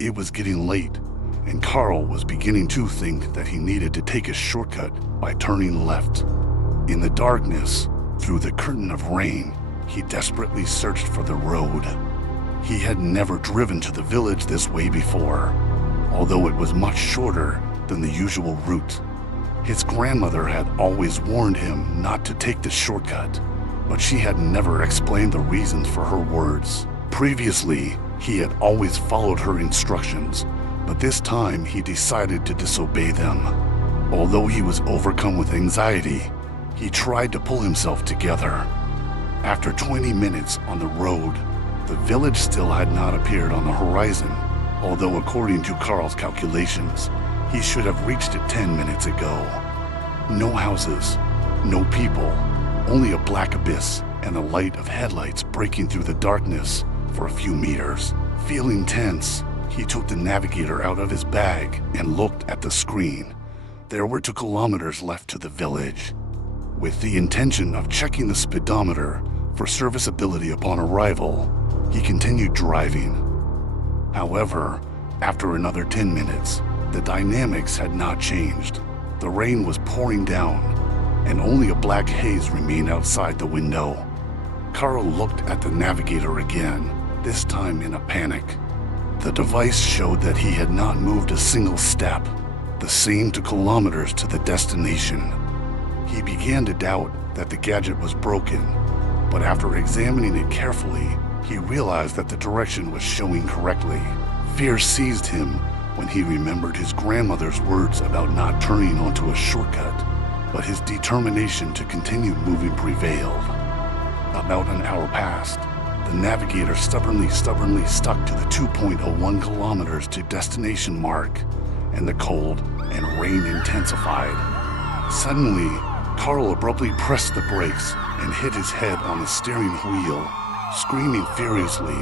It was getting late, and Carl was beginning to think that he needed to take a shortcut by turning left. In the darkness, through the curtain of rain, he desperately searched for the road. He had never driven to the village this way before, although it was much shorter than the usual route. His grandmother had always warned him not to take the shortcut, but she had never explained the reasons for her words. Previously, he had always followed her instructions, but this time he decided to disobey them. Although he was overcome with anxiety, he tried to pull himself together. After 20 minutes on the road, the village still had not appeared on the horizon, although according to Carl's calculations, he should have reached it 10 minutes ago. No houses, no people, only a black abyss and the light of headlights breaking through the darkness for a few meters. Feeling tense, he took the navigator out of his bag and looked at the screen. There were 2 kilometers left to the village. With the intention of checking the speedometer for serviceability upon arrival, he continued driving. However, after another 10 minutes, the dynamics had not changed. The rain was pouring down, and only a black haze remained outside the window. Carl looked at the navigator again, this time in a panic. The device showed that he had not moved a single step, the same 2 kilometers to the destination. He began to doubt that the gadget was broken, but after examining it carefully, he realized that the direction was showing correctly. Fear seized him when he remembered his grandmother's words about not turning onto a shortcut, but his determination to continue moving prevailed. About an hour passed. The navigator stubbornly stuck to the 2.01 kilometers to destination mark, and the cold and rain intensified. Suddenly, Carl abruptly pressed the brakes and hit his head on the steering wheel, screaming furiously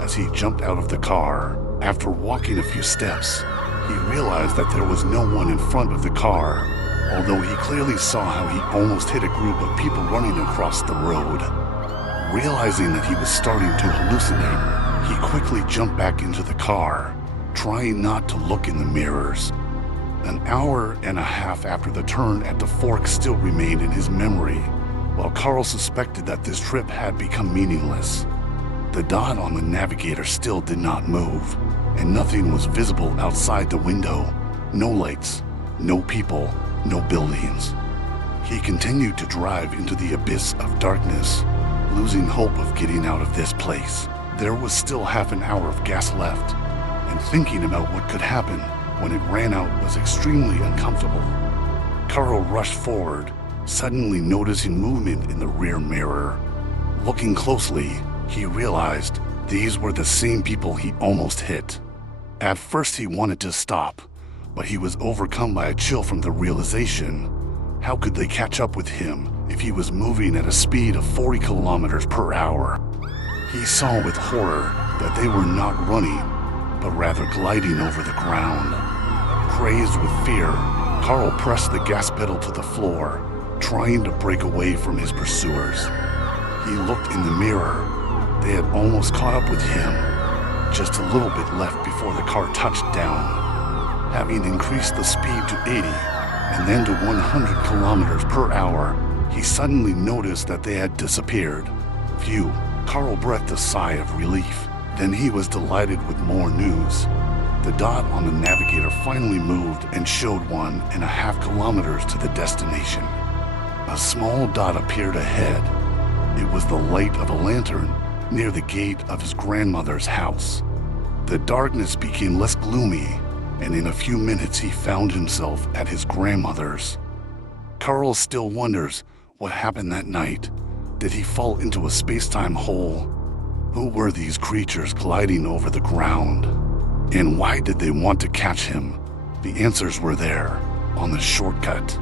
as he jumped out of the car. After walking a few steps, he realized that there was no one in front of the car, although he clearly saw how he almost hit a group of people running across the road. Realizing that he was starting to hallucinate, he quickly jumped back into the car, trying not to look in the mirrors. An hour and a half after the turn at the fork still remained in his memory, while Carl suspected that this trip had become meaningless. The dot on the navigator still did not move, and nothing was visible outside the window. No lights, no people, no buildings. He continued to drive into the abyss of darkness, losing hope of getting out of this place. There was still half an hour of gas left, and thinking about what could happen when it ran out was extremely uncomfortable. Carl rushed forward, suddenly noticing movement in the rear mirror. Looking closely, he realized these were the same people he almost hit. At first he wanted to stop, but he was overcome by a chill from the realization. How could they catch up with him if he was moving at a speed of 40 kilometers per hour? He saw with horror that they were not running, but rather gliding over the ground. Crazed with fear, Carl pressed the gas pedal to the floor, trying to break away from his pursuers. He looked in the mirror. They had almost caught up with him. Just a little bit left before the car touched down. Having increased the speed to 80 and then to 100 kilometers per hour, he suddenly noticed that they had disappeared. Phew, Carl breathed a sigh of relief. Then he was delighted with more news. The dot on the navigator finally moved and showed 1.5 kilometers to the destination. A small dot appeared ahead. It was the light of a lantern near the gate of his grandmother's house. The darkness became less gloomy, and in a few minutes he found himself at his grandmother's. Carl still wonders what happened that night. Did he fall into a space-time hole? Who were these creatures gliding over the ground? And why did they want to catch him? The answers were there, on the shortcut.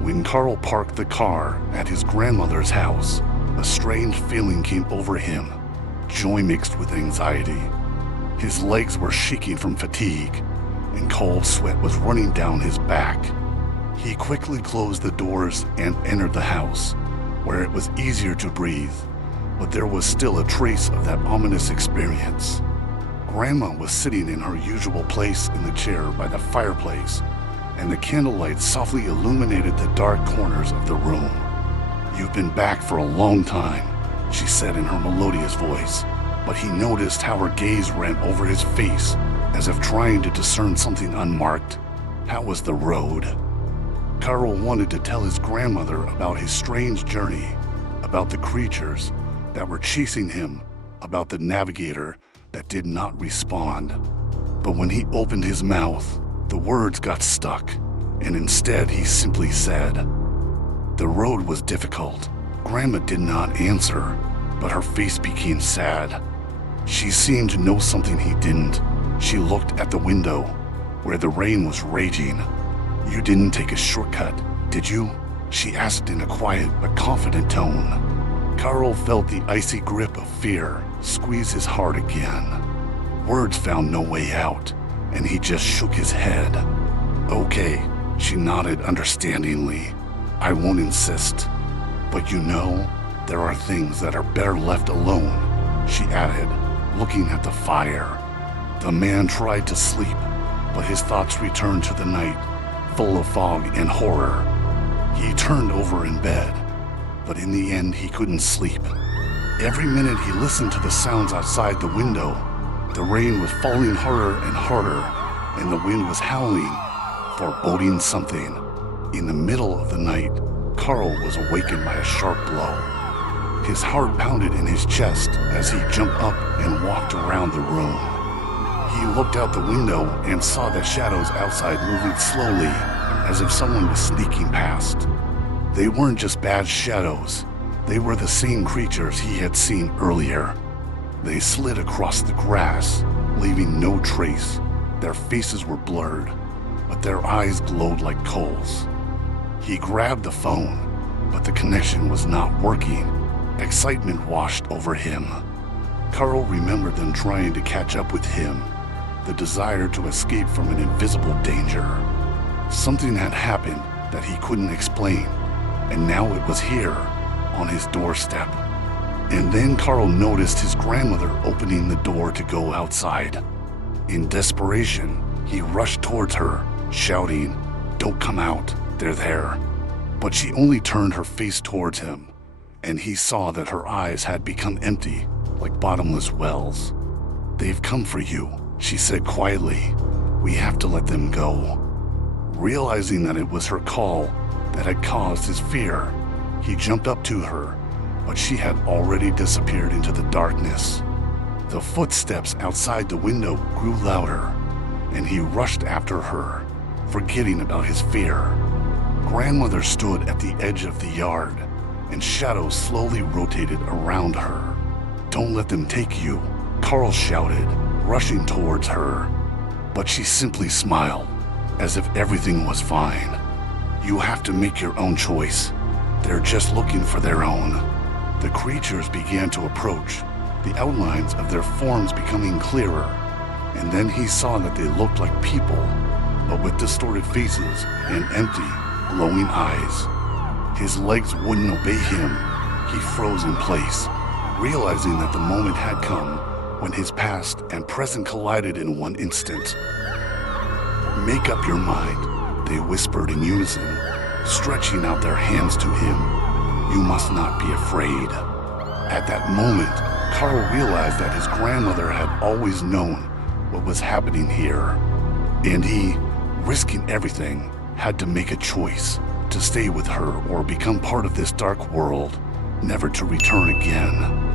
When Carl parked the car at his grandmother's house, a strange feeling came over him, joy mixed with anxiety. His legs were shaking from fatigue, and cold sweat was running down his back. He quickly closed the doors and entered the house, where it was easier to breathe, but there was still a trace of that ominous experience. Grandma was sitting in her usual place in the chair by the fireplace, and the candlelight softly illuminated the dark corners of the room. "You've been back for a long time," she said in her melodious voice, but he noticed how her gaze ran over his face as if trying to discern something unmarked. "How was the road?" Carl wanted to tell his grandmother about his strange journey, about the creatures that were chasing him, about the navigator that did not respond. But when he opened his mouth, the words got stuck, and instead he simply said, "The road was difficult." Grandma did not answer, but her face became sad. She seemed to know something he didn't. She looked at the window, where the rain was raging. "You didn't take a shortcut, did you?" she asked in a quiet but confident tone. Carl felt the icy grip of fear squeeze his heart again. Words found no way out, and he just shook his head. "Okay," she nodded understandingly. "I won't insist. But you know, there are things that are better left alone," she added, looking at the fire. The man tried to sleep, but his thoughts returned to the night, full of fog and horror. He turned over in bed, but in the end he couldn't sleep. Every minute he listened to the sounds outside the window. The rain was falling harder and harder, and the wind was howling, foreboding something. In the middle of the night, Carl was awakened by a sharp blow. His heart pounded in his chest as he jumped up and walked around the room. He looked out the window and saw the shadows outside moving slowly, as if someone was sneaking past. They weren't just bad shadows. They were the same creatures he had seen earlier. They slid across the grass, leaving no trace. Their faces were blurred, but their eyes glowed like coals. He grabbed the phone, but the connection was not working. Excitement washed over him. Carl remembered them trying to catch up with him, the desire to escape from an invisible danger. Something had happened that he couldn't explain, and now it was here, on his doorstep. And then Carl noticed his grandmother opening the door to go outside. In desperation, he rushed towards her, shouting, "Don't come out, they're there." But she only turned her face towards him, and he saw that her eyes had become empty, like bottomless wells. "They've come for you," she said quietly. "We have to let them go." Realizing that it was her call that had caused his fear, he jumped up to her, but she had already disappeared into the darkness. The footsteps outside the window grew louder, and he rushed after her, forgetting about his fear. Grandmother stood at the edge of the yard, and shadows slowly rotated around her. "Don't let them take you," Carl shouted, rushing towards her. But she simply smiled, as if everything was fine. "You have to make your own choice. They're just looking for their own." The creatures began to approach, the outlines of their forms becoming clearer, and then he saw that they looked like people, but with distorted faces and empty, glowing eyes. His legs wouldn't obey him. He froze in place, realizing that the moment had come when his past and present collided in one instant. "Make up your mind," they whispered in unison, stretching out their hands to him. "You must not be afraid." At that moment, Carl realized that his grandmother had always known what was happening here, and he, risking everything, had to make a choice to stay with her or become part of this dark world, never to return again.